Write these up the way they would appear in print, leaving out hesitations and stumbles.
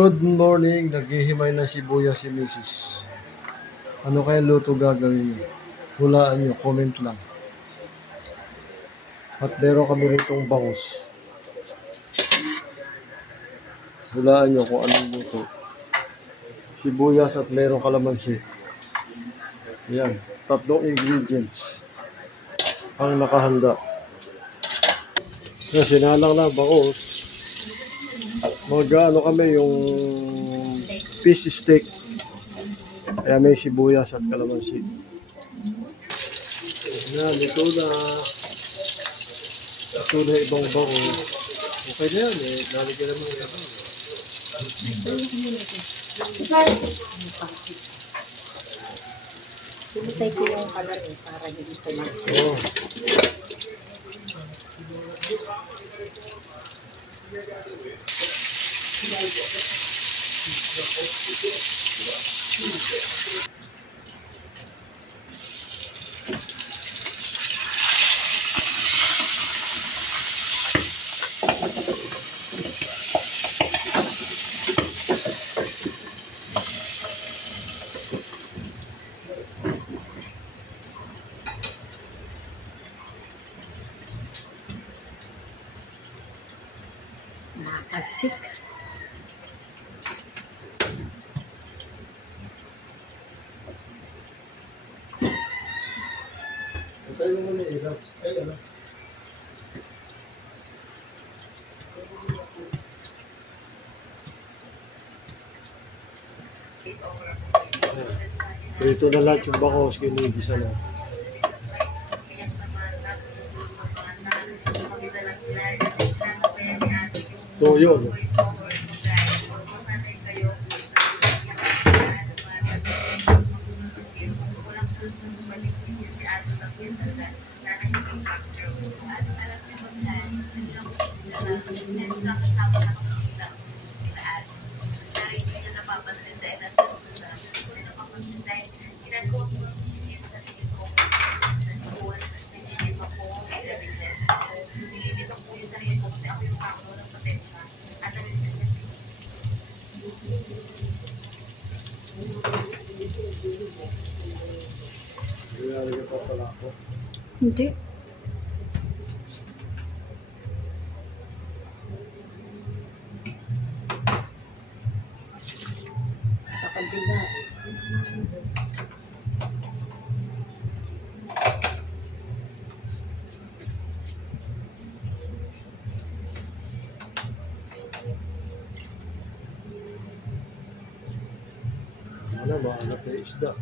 Good morning, naghihimay ng sibuyas si Mrs. Ano kaya luto gagawin niyo? Hulaan niyo, comment lang. At meron kami ritong bangus. Hulaan niyo kung anong luto. Sibuyas at meron kalamansi. Yan, tatlong ingredients ang nakahanda. Yan, sinalang na bangus. Mag-ano kami yung fish steak. Kaya may sibuyas at kalamansi. Yan, ito na. Ito na ibang bangus. Okay na yan eh. Naligyan naman yung laban. Pinitay ko yung kalan eh, para hindi tumaksi. Oo. Nakasik. Tayo mo na ilaw. Ay, ano? Ito na lahat yung bangus, kinigisa na. Toyo, no? Nilalagyan pa pala ako. Hindi. Sa kabila. Ano, maalat na isda.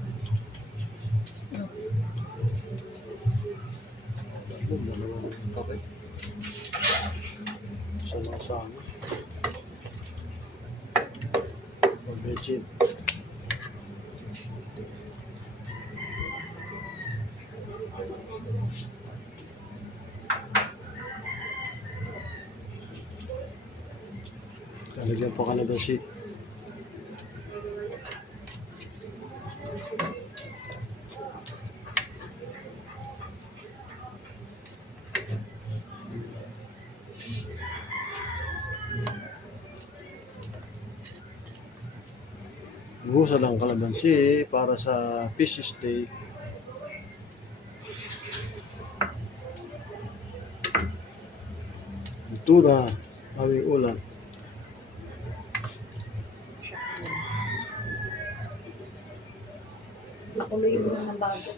Dalawang kapit. Sama-sama. Pag-bechin. Talagyan pa kalamansi. Buhusan ng kalamansi para sa fish steak. Ito na aming ulam. Nakuloy mo ng bago.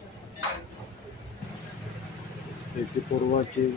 Thank you for watching.